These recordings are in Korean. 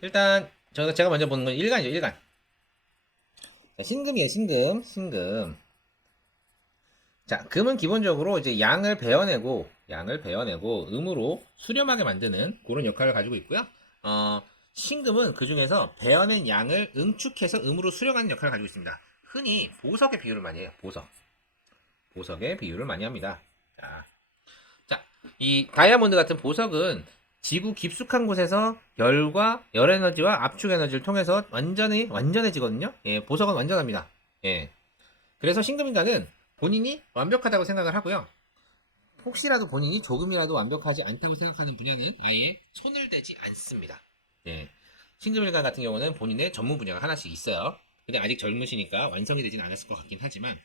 일단 제가 먼저 보는 건 일간이죠. 일간. 자, 신금이에요. 신금. 자, 금은 기본적으로 이제 양을 베어내고 음으로 수렴하게 만드는 그런 역할을 가지고 있고요. 신금은 그 중에서 베어낸 양을 응축해서 음으로 수렴하는 역할을 가지고 있습니다. 흔히 보석의 비유를 많이 해요. 보석의 비유를 많이 합니다. 자, 이 다이아몬드 같은 보석은 지구 깊숙한 곳에서 열과 열 에너지와 압축 에너지를 통해서 완전해지거든요. 예, 보석은 완전합니다. 예. 그래서 신금인간은 본인이 완벽하다고 생각을 하고요. 혹시라도 본인이 조금이라도 완벽하지 않다고 생각하는 분야는 아예 손을 대지 않습니다. 예. 신금인간 같은 경우는 본인의 전문 분야가 하나씩 있어요. 근데 아직 젊으시니까 완성이 되진 않았을 것 같긴 하지만,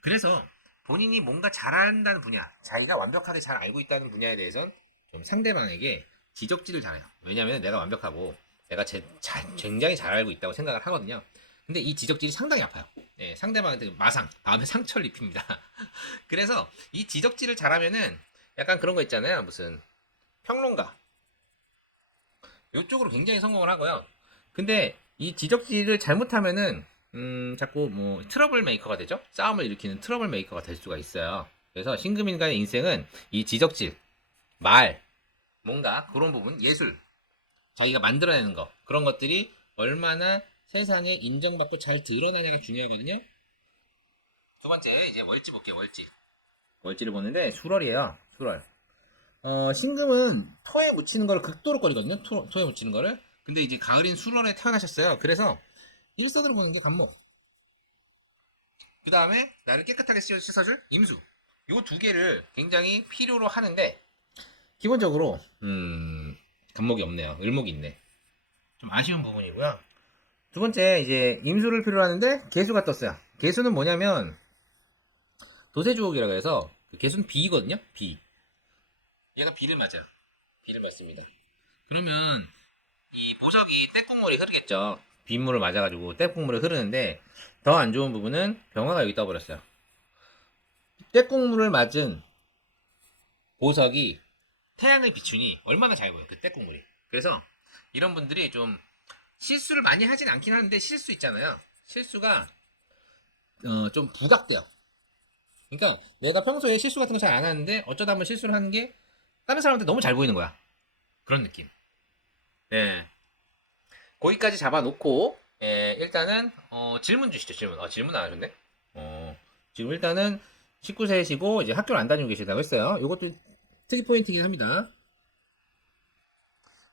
그래서 본인이 뭔가 잘한다는 분야, 자기가 완벽하게 잘 알고 있다는 분야에 대해서는 좀 상대방에게 지적질을 잘해요. 왜냐하면 내가 완벽하고 내가 굉장히 잘 알고 있다고 생각을 하거든요. 근데 이 지적질이 상당히 아파요. 예, 상대방한테 마상, 다음에 상처를 입힙니다. 그래서 이 지적질을 잘하면은 약간 그런 거 있잖아요. 무슨 평론가. 이쪽으로 굉장히 성공을 하고요. 근데 이 지적질을 잘못하면은 자꾸 뭐 트러블 메이커가 되죠. 싸움을 일으키는 트러블 메이커가 될 수가 있어요. 그래서 신금인간의 인생은 이 지적질, 말, 뭔가 그런 부분, 예술, 자기가 만들어내는 거, 그런 것들이 얼마나 세상에 인정받고 잘 드러나냐가 중요하거든요. 두 번째 이제 월지 볼게요. 월지를 보는데 수월이에요. 수월. 신금은 토에 묻히는 걸 극도로 꺼리거든요. 토에 묻히는 거를. 근데 이제 가을인 수월에 태어나셨어요. 그래서 일선으로 보는 게 간목. 그 다음에 나를 깨끗하게 씻어줄 임수. 요 두 개를 굉장히 필요로 하는데 기본적으로 간목이 없네요. 을목이 있네. 좀 아쉬운 부분이고요. 두 번째 이제 임수를 필요로 하는데 개수가 떴어요. 개수는 뭐냐면 도세주옥이라고 해서 그 개수는 비거든요. 비. 얘가 비를 맞아요. 비를 맞습니다. 그러면 이 보석이 떼국물이 흐르겠죠. 빗물을 맞아가지고 떼국물이 흐르는데 더 안 좋은 부분은 병화가 여기 떠버렸어요. 떼국물을 맞은 보석이 태양을 비추니 얼마나 잘 보여, 그 떼국물이. 그래서 이런 분들이 좀 실수를 많이 하진 않긴 하는데 실수 있잖아요. 실수가 좀 부각돼요. 그러니까 내가 평소에 실수 같은 거 잘 안 하는데 어쩌다 한번 실수를 하는 게 다른 사람한테 너무 잘 보이는 거야. 그런 느낌. 네. 거기까지 잡아놓고 일단은 질문 주시죠. 질문 안 하셨네. 지금 일단은 19세시고 이제 학교를 안 다니고 계시다고 했어요. 이것도 특이 포인트긴 합니다.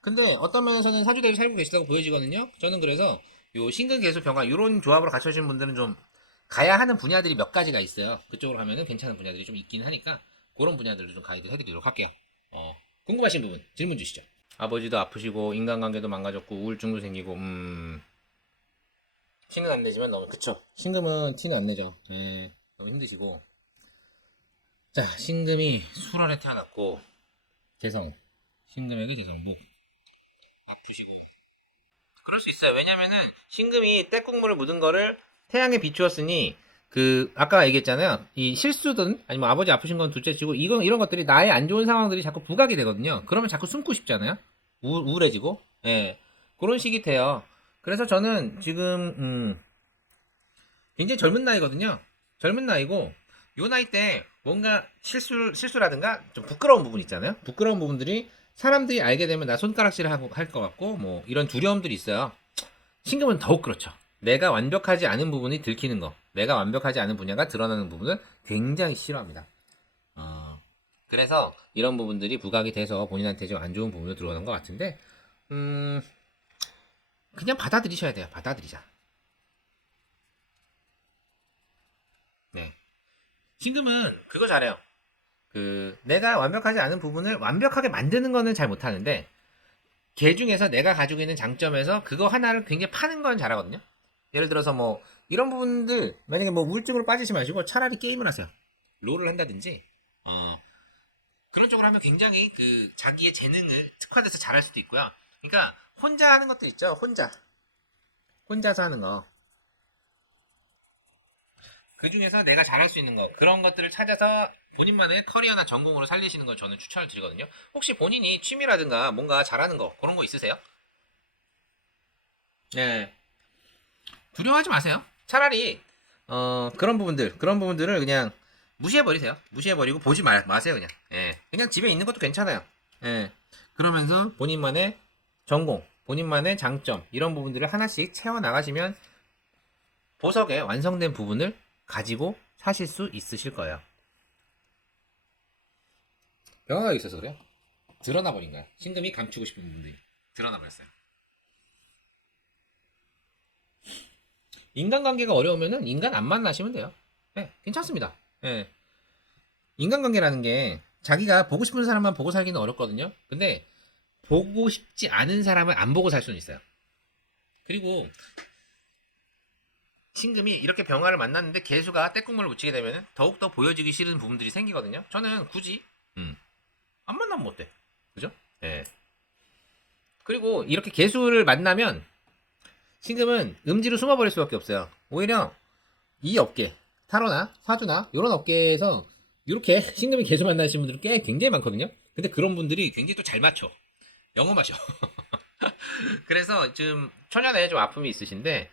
근데 어떤 면에서는 사주대로 살고 계시다고 보여지거든요. 저는 그래서 요 신근계수 병화 이런 조합으로 갖춰진 분들은 좀 가야 하는 분야들이 몇 가지가 있어요. 그쪽으로 가면은 괜찮은 분야들이 좀 있긴 하니까 그런 분야들을 좀 가이드 해드리도록 할게요. 궁금하신 부분 질문 주시죠. 아버지도 아프시고 인간관계도 망가졌고 우울증도 생기고 티는 안 내지만 너무 그쵸. 신금은 티는 안 내죠. 예, 너무 힘드시고. 자, 신금이 술월에 태어났고 재성, 신금에게 재성, 목 아프시고. 그럴 수 있어요. 왜냐면은 신금이 때국물을 묻은 거를 태양에 비추었으니 그 아까 얘기했잖아요. 이 실수든 아니면 아버지 아프신 건 둘째치고 이건 이런 것들이 나의 안 좋은 상황들이 자꾸 부각이 되거든요. 그러면 자꾸 숨고 싶잖아요. 우울해지고. 예. 그런 식이 돼요. 그래서 저는 지금 굉장히 젊은 나이거든요. 젊은 나이고 요 나이 때 뭔가 실수라든가 좀 부끄러운 부분 있잖아요. 부끄러운 부분들이 사람들이 알게 되면 나 손가락질을 하고 할 것 같고 뭐 이런 두려움들이 있어요. 신금은 더욱 그렇죠. 내가 완벽하지 않은 부분이 들키는 거, 내가 완벽하지 않은 분야가 드러나는 부분을 굉장히 싫어합니다. 그래서 이런 부분들이 부각이 돼서 본인한테 좀 안 좋은 부분이 들어오는 것 같은데, 음, 그냥 받아들이셔야 돼요. 받아들이자. 네. 신금은 그거 잘해요. 그 내가 완벽하지 않은 부분을 완벽하게 만드는 거는 잘 못하는데 걔 중에서 내가 가지고 있는 장점에서 그거 하나를 굉장히 파는 건 잘하거든요. 예를 들어서 뭐 이런 부분들 만약에 뭐 우울증으로 빠지지 마시고 차라리 게임을 하세요. 롤을 한다든지 그런 쪽으로 하면 굉장히 그 자기의 재능을 특화돼서 잘할 수도 있고요. 그러니까 혼자 하는 것도 있죠. 혼자서 하는 거. 그 중에서 내가 잘할 수 있는 거 그런 것들을 찾아서 본인만의 커리어나 전공으로 살리시는 걸 저는 추천을 드리거든요. 혹시 본인이 취미라든가 뭔가 잘하는 거 그런 거 있으세요? 네. 두려워하지 마세요. 차라리 그런 부분들을 그냥 무시해버리세요. 무시해버리고 보지 마세요, 그냥. 예. 그냥 집에 있는 것도 괜찮아요. 예. 그러면서 본인만의 전공, 본인만의 장점, 이런 부분들을 하나씩 채워나가시면 보석의 완성된 부분을 가지고 사실 수 있으실 거예요. 변화가 있어서 그래요. 드러나 버린 거예요. 신금이 감추고 싶은 부분들이 드러나 버렸어요. 인간관계가 어려우면은 인간 안 만나시면 돼요. 네, 괜찮습니다. 네. 인간관계라는 게 자기가 보고 싶은 사람만 보고 살기는 어렵거든요. 근데 보고 싶지 않은 사람을 안 보고 살 수는 있어요. 그리고 신금이 이렇게 병화를 만났는데 개수가 때국물을 붙이게 되면 더욱더 보여지기 싫은 부분들이 생기거든요. 저는 굳이 안 만나면 뭐 어때? 그죠? 예. 그리고 이렇게 개수를 만나면 신금은 음지로 숨어버릴 수밖에 없어요. 오히려 이 업계, 타로나 사주나 이런 업계에서 이렇게 신금이 개수 만나시는 분들이 꽤 굉장히 많거든요. 근데 그런 분들이 굉장히 또 잘 맞춰. 영험하셔. 그래서 지금 초년에 좀 아픔이 있으신데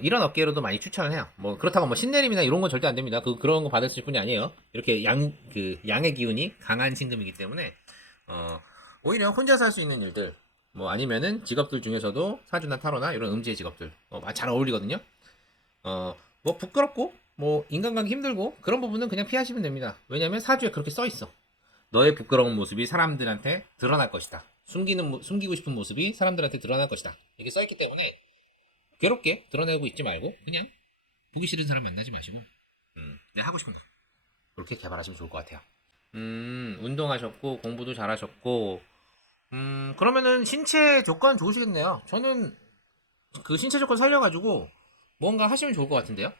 이런 업계로도 많이 추천을 해요. 뭐 그렇다고 뭐 신내림이나 이런 건 절대 안 됩니다. 그런 거 받으실 분이 아니에요. 이렇게 양의 기운이 강한 신금이기 때문에 오히려 혼자서 할 수 있는 일들, 뭐 아니면은 직업들 중에서도 사주나 타로나 이런 음지의 직업들 잘 어울리거든요. 뭐 부끄럽고 뭐 인간관계 힘들고 그런 부분은 그냥 피하시면 됩니다. 왜냐면 사주에 그렇게 써 있어. 너의 부끄러운 모습이 사람들한테 드러날 것이다. 숨기고 싶은 모습이 사람들한테 드러날 것이다. 이게 써 있기 때문에 괴롭게 드러내고 있지 말고 그냥 보기 싫은 사람 만나지 마시고 내가 하고 싶은 거 그렇게 개발하시면 좋을 것 같아요. 운동하셨고 공부도 잘하셨고 그러면은 신체 조건 좋으시겠네요. 저는 그 신체 조건 살려가지고 뭔가 하시면 좋을 것 같은데요.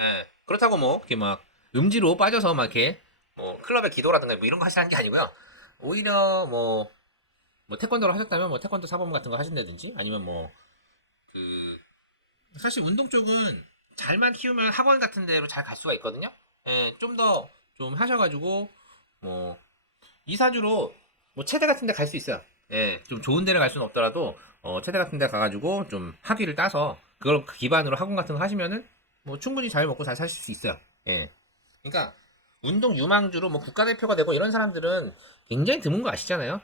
예. 그렇다고 뭐 이렇게 막 음지로 빠져서 막 이렇게 뭐 클럽의 기도라든가 뭐 이런 거 하시는 게 아니고요. 오히려 뭐 태권도를 하셨다면 뭐 태권도 사범 같은 거 하신다든지 아니면 뭐 그 사실 운동 쪽은 잘만 키우면 학원 같은 데로 잘 갈 수가 있거든요. 예, 좀 더 좀 하셔가지고 뭐 이사주로 뭐 체대 같은 데 갈 수 있어요. 예, 좀 좋은 데를 갈 수는 없더라도 체대 같은 데 가가지고 좀 학위를 따서 그걸 기반으로 학원 같은 거 하시면은 뭐 충분히 잘 먹고 잘 사실 수 있어요. 예. 그러니까 운동 유망주로 뭐 국가대표가 되고 이런 사람들은 굉장히 드문 거 아시잖아요.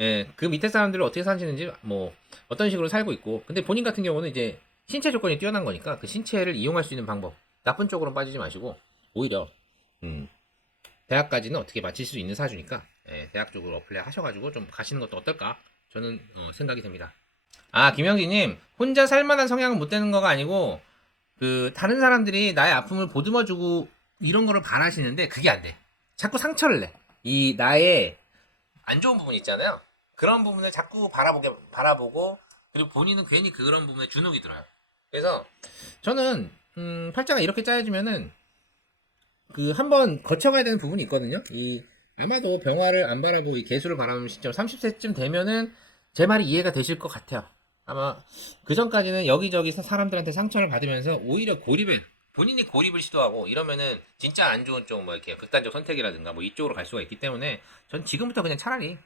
예, 그 밑에 사람들을 어떻게 사시는지 뭐 어떤 식으로 살고 있고 근데 본인 같은 경우는 이제 신체 조건이 뛰어난 거니까 그 신체를 이용할 수 있는 방법 나쁜 쪽으로 빠지지 마시고 오히려 음, 대학까지는 어떻게 마칠 수 있는 사주니까 예, 대학 쪽으로 어플레이 하셔가지고 좀 가시는 것도 어떨까 저는 생각이 듭니다. 아 김영진님 혼자 살만한 성향은 못 되는 거가 아니고 그 다른 사람들이 나의 아픔을 보듬어주고 이런 거를 바라시는데 그게 안 돼. 자꾸 상처를 내. 이 나의 안 좋은 부분 있잖아요. 그런 부분을 자꾸 바라보고 그리고 본인은 괜히 그런 부분에 주눅이 들어요. 그래서 저는 팔자가 이렇게 짜여지면은 그 한번 거쳐가야 되는 부분이 있거든요. 이 아마도 병화를 안 바라보고 이 개수를 바라보는 시점 30세쯤 되면은 제 말이 이해가 되실 것 같아요. 아마 그 전까지는 여기저기서 사람들한테 상처를 받으면서 오히려 본인이 고립을 시도하고 이러면은 진짜 안 좋은 쪽 뭐 이렇게 극단적 선택이라든가 뭐 이쪽으로 갈 수가 있기 때문에 전 지금부터 그냥 차라리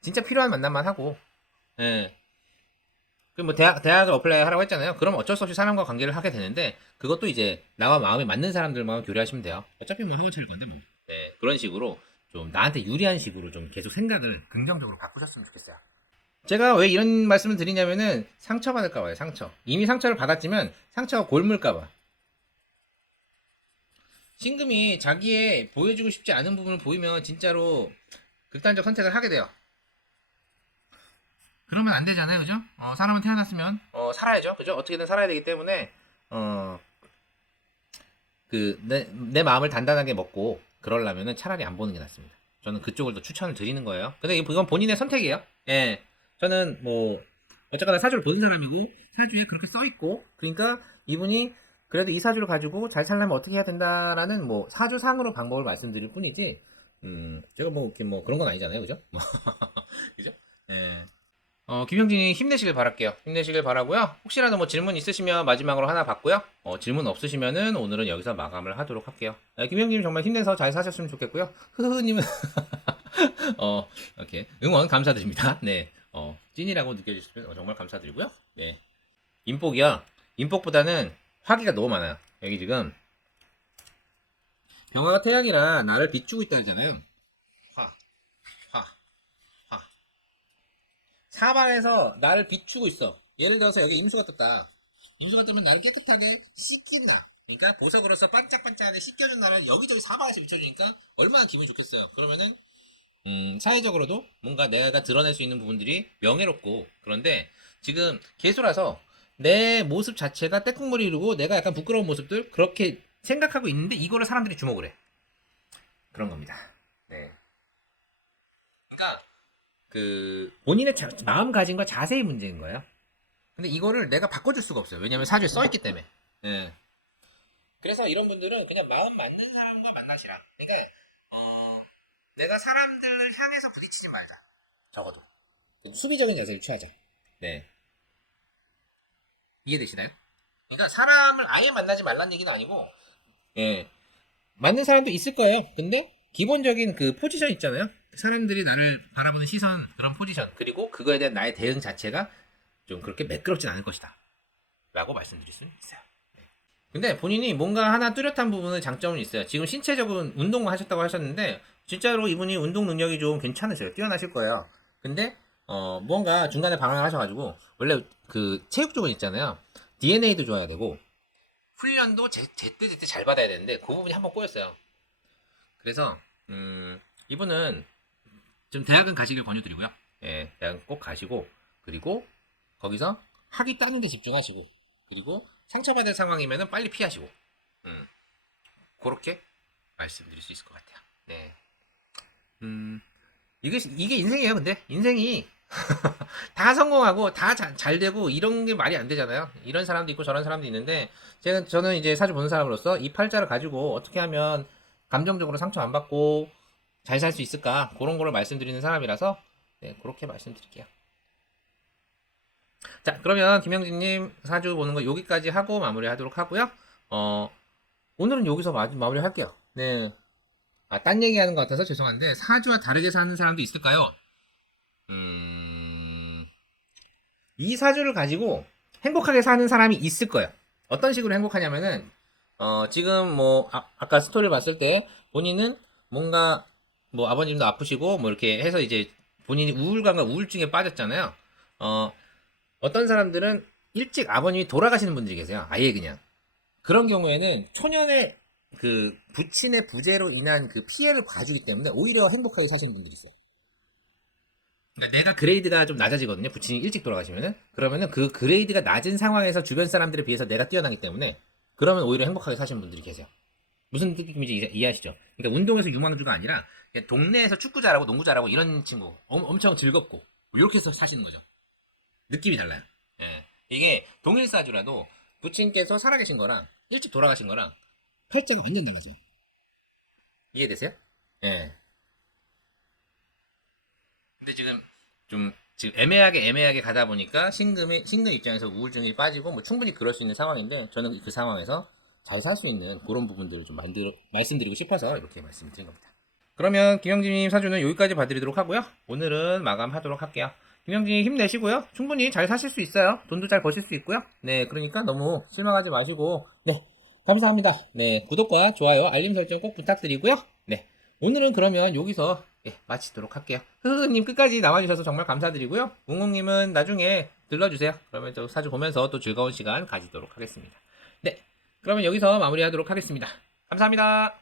진짜 필요한 만남만 하고 예. 그 뭐 대학을 어플라이 하라고 했잖아요. 그럼 어쩔 수 없이 사람과 관계를 하게 되는데 그것도 이제 나와 마음에 맞는 사람들만 교류하시면 돼요. 어차피 뭐 학원 차릴 건데 뭐. 네, 그런 식으로 좀 나한테 유리한 식으로 좀 계속 생각을 긍정적으로 바꾸셨으면 좋겠어요. 제가 왜 이런 말씀을 드리냐면은 상처받을까 봐요. 상처. 이미 상처를 받았지만 상처가 골물까 봐. 신금이 자기의 보여주고 싶지 않은 부분을 보이면 진짜로 극단적 선택을 하게 돼요. 그러면 안 되잖아요, 그죠? 사람은 태어났으면 살아야죠, 그죠? 어떻게든 살아야 되기 때문에 내 마음을 단단하게 먹고 그러려면은 차라리 안 보는 게 낫습니다. 저는 그쪽을 더 추천을 드리는 거예요. 근데 이건 본인의 선택이에요. 예, 저는 뭐 어쨌거나 사주를 보는 사람이고 사주에 그렇게 써 있고 그러니까 이분이 그래도 이 사주를 가지고 잘 살려면 어떻게 해야 된다라는 뭐 사주상으로 방법을 말씀드릴 뿐이지. 제가 뭐 이렇게 뭐 그런 건 아니잖아요, 그죠? 그죠? 예. 김형진이 힘내시길 바랄게요. 힘내시길 바라고요. 혹시라도 뭐 질문 있으시면 마지막으로 하나 받고요. 질문 없으시면은 오늘은 여기서 마감을 하도록 할게요. 김형진 정말 힘내서 잘 사셨으면 좋겠고요. 흐흐님은 이렇게 응원 감사드립니다. 네, 찐이라고 느껴주시면 정말 감사드리고요. 네, 인복이요. 인복보다는 화기가 너무 많아요. 여기 지금 병화가 태양이라 나를 비추고 있다 그러잖아요. 화, 화, 화. 사방에서 나를 비추고 있어. 예를 들어서 여기 임수가 떴다. 임수가 뜨면 나를 깨끗하게 씻긴다. 그러니까 보석으로서 반짝반짝하게 씻겨준 나를 여기저기 사방에서 비춰주니까 얼마나 기분이 좋겠어요. 그러면은 사회적으로도 뭔가 내가 드러낼 수 있는 부분들이 명예롭고, 그런데 지금 개수라서 내 모습 자체가 떼국물이 이루고 내가 약간 부끄러운 모습들 그렇게 생각하고 있는데 이거를 사람들이 주목을 해. 그런 겁니다. 네. 그러니까 그 본인의 마음가짐과 자세의 문제인 거예요. 근데 이거를 내가 바꿔줄 수가 없어요. 왜냐면 사주에 써있기 때문에. 예. 그래서 이런 분들은 그냥 마음 맞는 사람과 만나시라. 그러니까 내가 사람들을 향해서 부딪히지 말자. 적어도 수비적인 자세를 취하자. 네. 이해되시나요? 그러니까 사람을 아예 만나지 말라는 얘기는 아니고, 예, 맞는 사람도 있을 거예요. 근데 기본적인 그 포지션 있잖아요. 사람들이 나를 바라보는 시선, 그런 포지션, 그리고 그거에 대한 나의 대응 자체가 좀 그렇게 매끄럽진 않을 것이다 라고 말씀드릴 수는 있어요. 네. 근데 본인이 뭔가 하나 뚜렷한 부분은 장점은 있어요. 지금 신체적인 운동을 하셨다고 하셨는데 진짜로 이분이 운동 능력이 좀 괜찮으세요. 뛰어나실 거예요. 근데 뭔가 중간에 방황을 하셔가지고, 원래 그 체육 쪽은 있잖아요. DNA도 좋아야 되고 훈련도 제때 잘 받아야 되는데 그 부분이 한번 꼬였어요. 그래서 이분은 좀 대학은 가시길 권유드리고요. 예, 대학은 꼭 가시고, 그리고 거기서 학위 따는 데 집중하시고, 그리고 상처받을 상황이면 빨리 피하시고, 그렇게 말씀드릴 수 있을 것 같아요. 네. 이게 인생이에요. 근데 인생이 다 성공하고 다 잘 되고 이런 게 말이 안 되잖아요. 이런 사람도 있고 저런 사람도 있는데, 저는 이제 사주 보는 사람으로서 이 팔자를 가지고 어떻게 하면 감정적으로 상처 안 받고 잘 살 수 있을까, 그런 거를 말씀드리는 사람이라서 네, 그렇게 말씀드릴게요. 자, 그러면 김영진님 사주 보는 거 여기까지 하고 마무리하도록 하고요. 오늘은 여기서 마무리할게요. 네. 딴 얘기하는 것 같아서 죄송한데, 사주와 다르게 사는 사람도 있을까요? 이 사주를 가지고 행복하게 사는 사람이 있을 거예요. 어떤 식으로 행복하냐면은, 지금 뭐, 아까 스토리를 봤을 때, 본인은 뭔가, 뭐, 아버님도 아프시고, 뭐, 이렇게 해서 이제 본인이 우울감과 우울증에 빠졌잖아요. 어떤 사람들은 일찍 아버님이 돌아가시는 분들이 계세요. 아예 그냥. 그런 경우에는 초년에 그 부친의 부재로 인한 그 피해를 봐주기 때문에 오히려 행복하게 사시는 분들이 있어요. 그러니까 내가 그레이드가 좀 낮아지거든요. 부친이 일찍 돌아가시면은. 그러면은 그 그레이드가 낮은 상황에서 주변 사람들에 비해서 내가 뛰어나기 때문에, 그러면 오히려 행복하게 사시는 분들이 계세요. 무슨 느낌인지 이해하시죠? 그러니까 운동에서 유망주가 아니라 그냥 동네에서 축구 잘하고 농구 잘하고 이런 친구, 엄청 즐겁고 이렇게 해서 사시는 거죠. 느낌이 달라요. 예. 이게 동일사주라도 부친께서 살아계신 거랑 일찍 돌아가신 거랑 팔자가 완전 달라져요. 이해되세요? 예. 근데 지금 애매하게 가다 보니까 신금 입장에서 우울증이 빠지고 뭐 충분히 그럴 수 있는 상황인데, 저는 그 상황에서 잘 살 수 있는 그런 부분들을 좀 말씀드리고 싶어서 이렇게 말씀드린 겁니다. 그러면 김영진님 사주는 여기까지 봐드리도록 하고요. 오늘은 마감하도록 할게요. 김영진님 힘내시고요. 충분히 잘 사실 수 있어요. 돈도 잘 버실 수 있고요. 네, 그러니까 너무 실망하지 마시고, 네, 감사합니다. 네, 구독과 좋아요, 알림 설정 꼭 부탁드리고요. 네, 오늘은 그러면 여기서 마치도록 할게요. 흐흐님 끝까지 남아주셔서 정말 감사드리고요. 웅웅님은 나중에 들러주세요. 그러면 저 사주 보면서 또 즐거운 시간 가지도록 하겠습니다. 네, 그러면 여기서 마무리하도록 하겠습니다. 감사합니다.